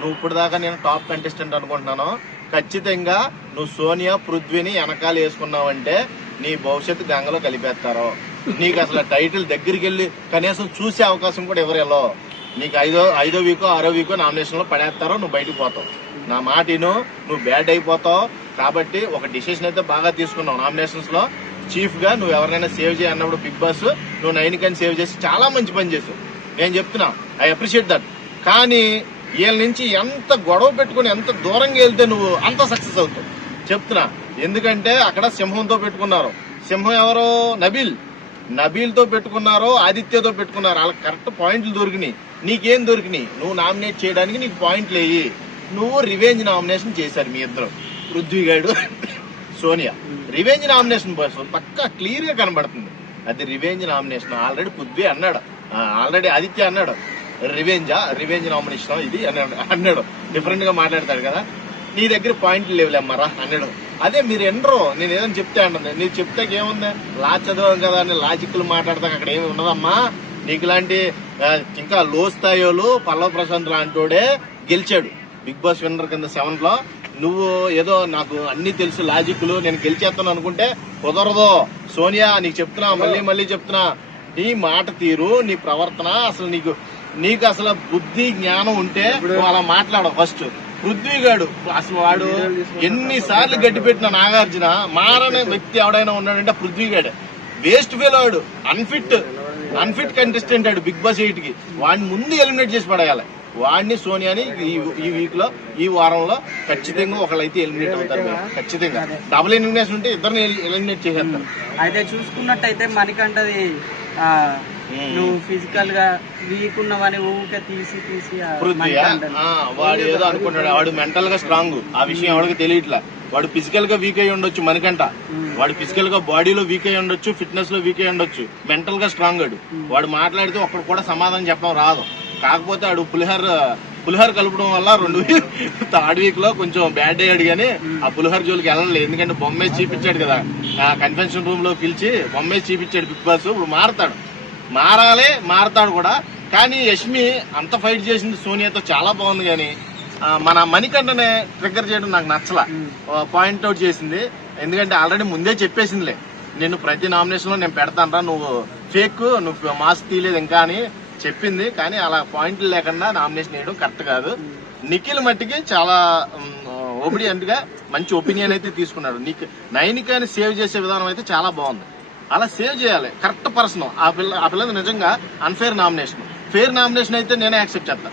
నువ్వు ఇప్పుడు దాకా నేను టాప్ కంటెస్టెంట్ అనుకుంటున్నాను. ఖచ్చితంగా నువ్వు సోనియా పృథ్వీని వెనకాల వేసుకున్నావంటే నీ భవిష్యత్తు గంగలో కలిపేస్తారు. నీకు అసలు టైటిల్ దగ్గరికి వెళ్ళి కనీసం చూసే అవకాశం కూడా ఎవరెలో నీకు ఐదో ఐదో వీకో ఆరో వీకో నామినేషన్లో పడేస్తారో నువ్వు బయటకు పోతావు. నా మాట విను నువ్వు బ్యాడ్ అయిపోతావు. కాబట్టి ఒక డిసిషన్ అయితే బాగా తీసుకున్నావు నామినేషన్స్లో చీఫ్గా నువ్వు ఎవరినైనా సేవ్ చేయన్నప్పుడు బిగ్ బాస్ నువ్వు నైన్ కని సేవ్ చేసి చాలా మంచి పని చేసావు. నేను చెప్తున్నా ఐ అప్రిషియేట్ దట్. కానీ వీళ్ళ నుంచి ఎంత గొడవ పెట్టుకుని ఎంత దూరంగా వెళ్తే నువ్వు అంత సక్సెస్ అవుతావు? చెప్తున్నా. ఎందుకంటే అక్కడ సింహంతో పెట్టుకున్నారు. సింహం ఎవరో? నబీల్. నబీల్తో పెట్టుకున్నారో ఆదిత్యతో పెట్టుకున్నారు. వాళ్ళకి కరెక్ట్ పాయింట్లు దొరికినాయి. నీకేం దొరికినాయి? నువ్వు నామినేట్ చేయడానికి నీకు పాయింట్లు వేయి నువ్వు రివెంజ్ నామినేషన్ చేశారు మీ ఇద్దరు. పృథ్వీ గారు సోనియా. రివెంజ్ నామినేషన్ కోసం పక్కా క్లియర్గా కనబడుతుంది. అది రివెంజ్ నామినేషన్ ఆల్రెడీ పృథ్వీ అన్నాడు. ఆల్రెడీ ఆదిత్య అన్నాడు. రివెంజా రివెంజ్ నామినేషన్ ఇది? అన్నాడు. అన్నాడు. డిఫరెంట్గా మాట్లాడతాడు కదా. నీ దగ్గర పాయింట్లు లేవులేమ్మరా అన్నాడు. అదే మీరు ఎండరు నేను ఏదైనా చెప్తే అంటుంది నీకు చెప్తే ఏముంది? లా చదవం కదా అని లాజిక్లు మాట్లాడతాక అక్కడ ఏమి ఉండదమ్మా? నీకు లాంటి ఇంకా లో స్థాయిలు పల్లవ ప్రశాంత్ లాంటోడే గెలిచాడు. బిగ్ బాస్ విన్నర్ కింద సెవెన్లో. నువ్వు ఏదో నాకు అన్ని తెలుసు లాజిక్లు నేను గెలిచేస్తాను అనుకుంటే కుదరదు. సోనియా నీకు చెప్తున్నా మళ్ళీ మళ్ళీ చెప్తున్నా. నీ మాట తీరు నీ ప్రవర్తన అసలు నీకు నీకు అసలు బుద్ధి జ్ఞానం ఉంటే నువ్వు అలా మాట్లాడవు ఫస్ట్. పృథ్వీగాడు అసలు వాడు ఎన్నిసార్లు గట్టి పెట్టిన నాగార్జున మారనే వ్యక్తి ఎవడైనా ఉన్నాడంటే పృథ్వీగాడే. వేస్ట్ ఫెయిల్ వాడు అన్ఫిట్ అన్ఫిట్ కంటెస్టెంట్ ఆడు బిగ్ బాస్ ఎయిట్కి. వాడిని ముందు ఎలిమినేట్ చేసి పడేయాలి. వాడిని సోనియాని ఈ వీక్లో ఈ వారంలో ఖచ్చితంగా ఒకళ్ళైతే ఎలిమినేట్ అవుతారు. ఖచ్చితంగా. డబుల్ ఎలిమినేషన్ ఉంటే ఇద్దరిని ఎలిమినేట్ చేసేస్తారు. అయితే చూసుకున్నట్టయితే మనకంటది. నువ్వు ఫిజికల్గా వీక్ ఉన్నవని ఊరికే తీసి తీసి వాడు ఏదో అనుకుంటాడు వాడు మెంటల్గా స్ట్రాంగ్ ఆ విషయం ఎవరికి తెలియట్లా? వాడు ఫిజికల్గా వీక్ అయి ఉండొచ్చు మనకంట. వాడు ఫిజికల్గా బాడీలో వీక్ అయి ఉండొచ్చు ఫిట్నెస్లో వీక్ అయి ఉండొచ్చు. మెంటల్గా స్ట్రాంగ్ వాడు వాడు మాట్లాడితే ఒక్కడు కూడా సమాధానం చెప్పడం రాదు. కాకపోతే ఆడు పులిహోర పులిహోర కలపడం వల్ల రెండు థర్డ్ వీక్లో కొంచెం బ్యాడ్ అయ్యాడు కానీ ఆ పులిహోర జోలికి వెళ్ళలేదు. ఎందుకంటే బొమ్మే చూపించాడు కదా. ఆ కన్వెన్షన్ రూమ్లో పిలిచి బొమ్మే చూపించాడు బిగ్ బాస్. ఇప్పుడు మారతాడు. మారాలి మారతాడు కూడా. కానీ యష్మి అంత ఫైట్ చేసింది సోనియాతో చాలా బాగుంది కానీ మన మణికంఠనే ట్రిగ్గర్ చేయడం నాకు నచ్చల. పాయింట్ అవుట్ చేసింది. ఎందుకంటే ఆల్రెడీ ముందే చెప్పేసిందిలే. నేను ప్రతి నామినేషన్లో నేను పెడతానరా నువ్వు ఫేక్ నువ్వు మాస్ తీయలేదు ఇంకా అని చెప్పింది. కానీ అలా పాయింట్లు లేకుండా నామినేషన్ వేయడం కరెక్ట్ కాదు. నిఖిల్ మట్టికి చాలా ఒబిడియంట్గా మంచి ఒపీనియన్ అయితే తీసుకున్నాడు. నీకు నైనికాని సేవ్ చేసే విధానం అయితే చాలా బాగుంది. అలా సేవ్ చేయాలి. Correct person. ఆ పిల్ల ఆ పిల్లది నిజంగా అన్ఫేర్ నామినేషన్ ఫేర్ నామినేషన్ అయితే నేనే యాక్సెప్ట్ చేస్తా.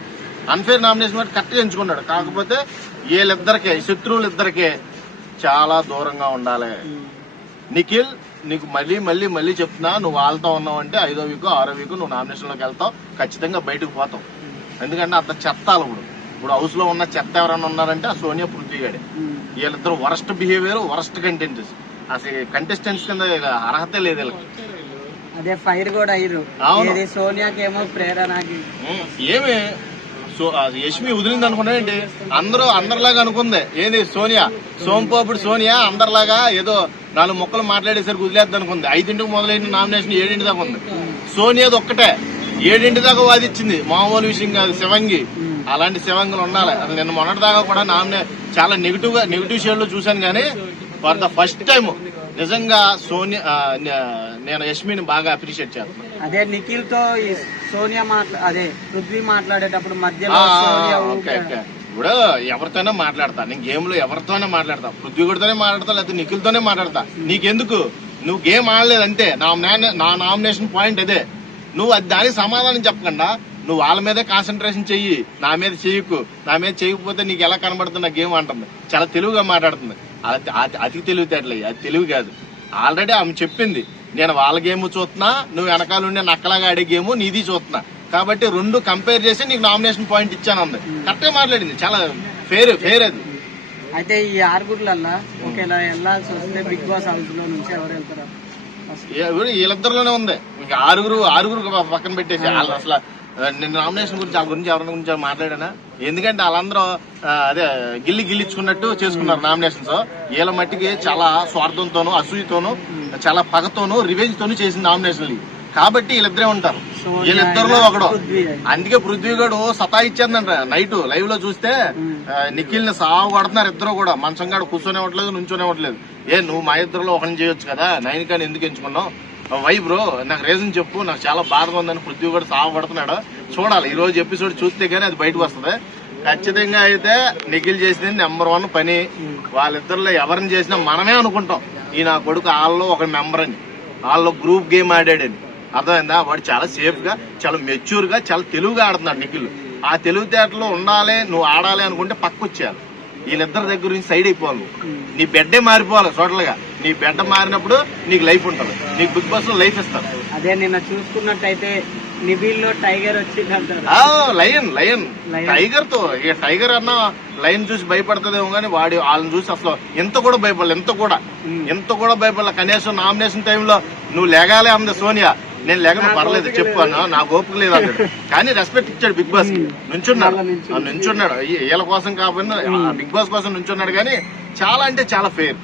అన్ఫేర్ నామినేషన్ అయితే కరెక్ట్ ఎంచుకున్నాడు. కాకపోతే వీళ్ళిద్దరికే శత్రువులు ఇద్దరికే చాలా దూరంగా ఉండాలి. నిఖిల్ నీకు మళ్ళీ మళ్ళీ మళ్ళీ చెప్తున్నా నువ్వు వాళ్ళతో ఉన్నావు అంటే ఐదో వీకు ఆరో వీకు నువ్వు నామినేషన్లోకి వెళ్తావు. ఖచ్చితంగా బయటకు పోతావు. ఎందుకంటే అంత చెత్త ఇప్పుడు. ఇప్పుడు హౌస్లో ఉన్న చెత్త ఎవరైనా ఉన్నారంటే ఆ సోనియా పృథ్వీగాడే మ్మ్. వీళ్ళిద్దరు వరస్ట్ బిహేవియర్ వరస్ట్ కంటెంట్ అసలు కంటెస్టెంట్స్ కింద అర్హత లేదు వీళ్ళకి. అదే ఫైర్ కూడా అయ్యారు అవును. ఏది సోనియాకి ఏమో ప్రేరణకి ఏమి? సో యష్మి వదిలింది అందరూ అందరిలాగా అనుకుంది. ఏంది సోనియా? సోంపోపుడు సోనియా అందరిలాగా ఏదో నాలుగు మొక్కలు మాట్లాడేసరికి వదిలేద్ది అనుకుంది. ఐదింటికి మొదలైన నామినేషన్ ఏడింటి దాకా ఉంది. సోనియాది ఒక్కటే. ఏడింటి దాకా వాదిచ్చింది. మామూలు విషయం కాదు శివంగి. అలాంటి శివంగులు ఉండాలి. అసలు నిన్న మొన్నటి దాకా కూడా నామినే చాలా నెగిటివ్గా నెగిటివ్ షేడ్లో చూశాను కానీ ఫర్ ద ఫస్ట్ టైం నిజంగా సోనియా నేను యష్మిని బాగా అప్రిషియేట్ చేస్తున్నాను అదే నిఖిల్తో సోనియా మాట్లా అదే పృథ్వీ మాట్లాడేటప్పుడు మధ్యలో సోనియా ఓకే ఓకే. ఇప్పుడు ఎవరితోనే మాట్లాడతా నేను గేమ్లో ఎవరితోనే మాట్లాడతా పృథ్వీగుడితోనే మాట్లాడతా లేకపోతే నిఖిల్తోనే మాట్లాడతా. నీకెందుకు? నువ్వు గేమ్ ఆడలేదు అంతే నా నా- నామినేషన్ పాయింట్ అదే. నువ్వు అది దానికి సమాధానం చెప్పకుండా నువ్వు వాళ్ళ మీదే కాన్సన్ట్రేషన్ చెయ్యి నా మీద చెయ్యకు నా మీద చేయకపోతే నీకు ఎలా కనబడుతున్న గేమ్ అంటుంది చాలా తెలుగుగా మాట్లాడుతుంది. అతి తెలివితేటలే అది తెలివి కాదు. ఆల్రెడీ ఆమె చెప్పింది నేను వాళ్ళ గేమ్ చూస్తున్నా నువ్వు వెనకాల ఉండే నక్కలాగా ఆడే గేమ్ నీది చూస్తున్నా. కాబట్టి రెండు కంపేర్ చేసి నీకు నామినేషన్ పాయింట్ ఇచ్చాను అంది. కరెక్ట్గా మాట్లాడింది చాలా ఫేర్ ఫేర్ అది. అయితే ఈ ఆరుగురులల్లా ఒకేలా వెళ్ళాల్సి వస్తే బిగ్ బాస్ హౌస్లో నుంచి ఎవరు వెళ్తారు? వీళ్ళిద్దరిలోనే ఉంది. ఇంకా ఆరుగురు ఆరుగురు పక్కన పెట్టేసి వాళ్ళు అసలు నేను నామినేషన్ గురించి వాళ్ళ గురించి ఎవరి గురించి మాట్లాడానా? ఎందుకంటే వాళ్ళందరూ ఆ, అదే గిల్లి గిల్లించుకున్నట్టు చేసుకున్నారు నామినేషన్స్. వీళ్ళ మట్టికి చాలా స్వార్థంతోనూ అసూయతోనూ చాలా పగతోనూ రివెంజ్ తోనూ చేసిన నామినేషన్లు. కాబట్టి వీళ్ళిద్దరే ఉంటారు. వీళ్ళిద్దరిలో ఒకడు. అందుకే పృథ్వీ గడు సతా ఇచ్చేందంట నైట్ లైవ్లో చూస్తే ఆ, నిఖిల్ని సాగు కొడుతున్నారు ఇద్దరు కూడా. మంచం కాడ కూర్చొని ఇవ్వట్లేదు నుంచొని ఇవ్వట్లేదు. ఏ నువ్వు మా ఇద్దరులో ఒకరిని చేయొచ్చు కదా? నైన్ కానీ ఎందుకు ఎంచుకున్నావు? వై బ్రో నాకు రీజన్ చెప్పు నాకు చాలా బాధగా ఉందని పృథ్వీ కూడా సాగుపడుతున్నాడు చూడాలి ఈ రోజు ఎపిసోడ్ చూస్తే కానీ అది బయటకు వస్తుంది. ఖచ్చితంగా అయితే నిఖిల్ చేసింది నెంబర్ వన్ పని. వాళ్ళిద్దరిలో ఎవరిని చేసినా మనమే అనుకుంటాం. ఈ నా కొడుకు వాళ్ళలో ఒక మెంబర్ అని. వాళ్ళు గ్రూప్ గేమ్ ఆడాడని. అర్థమైందా? వాడు చాలా సేఫ్గా చాలా మెచ్యూర్గా చాలా తెలుగుగా ఆడుతున్నాడు నిఖిల్. ఆ తెలివితేటలో ఉండాలి నువ్వు ఆడాలి అనుకుంటే పక్క వచ్చేయాలి. వీళ్ళిద్దరి దగ్గర నుంచి సైడ్ అయిపోవాలి నువ్వు. నీ బెడ్డే మారిపోవాలి టోటల్గా. నీ బెడ్ మారినప్పుడు నీకు లైఫ్ ఉంటుంది. నీకు బిగ్ బాస్లో లైఫ్ ఇస్తారు. అదే నిన్న చూసుకున్నట్టయితే నిబిల్లో టైగర్ వచ్చింది అంటారు ఆ, లయన్ లయన్. టైగర్తో ఇక టైగర్ అన్న లయన్ చూసి భయపడుతుందేమో కానీ వాడి వాళ్ళని చూసి అసలు ఎంత కూడా భయపడలే ఎంత కూడా. ఎంత కూడా భయపడలే. కనీసం నామినేషన్ టైంలో నువ్వు లేగాలే అంది సోనియా. నేను నాకు పర్లేదు చెప్పు అన్న. నాకు ఓపిక లేదు అన్నాడు. కానీ రెస్పెక్ట్ ఇచ్చాడు బిగ్ బాస్. నుంచున్నాడు. నుంచున్నాడు. వీళ్ళ కోసం కాకపోయినా బిగ్ బాస్ కోసం నుంచున్నాడు కానీ చాలా అంటే చాలా ఫెయిర్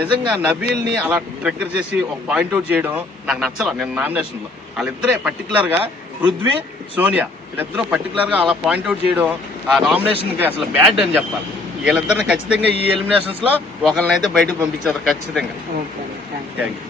నిజంగా నబీల్ని అలా ట్రిగ్గర్ చేసి ఒక పాయింట్ అవుట్ చేయడం నాకు నచ్చల. నేను నామినేషన్లో వాళ్ళిద్దరే పర్టికులర్గా పృథ్వీ సోనియా. వీళ్ళిద్దరూ పర్టికులర్గా అలా పాయింట్ అవుట్ చేయడం ఆ నామినేషన్కి అసలు బ్యాడ్ అని చెప్పాలి. వీళ్ళిద్దరిని ఖచ్చితంగా ఈ ఎలిమినేషన్స్లో ఒకరినైతే బయటకు పంపించారు ఖచ్చితంగా. Thank you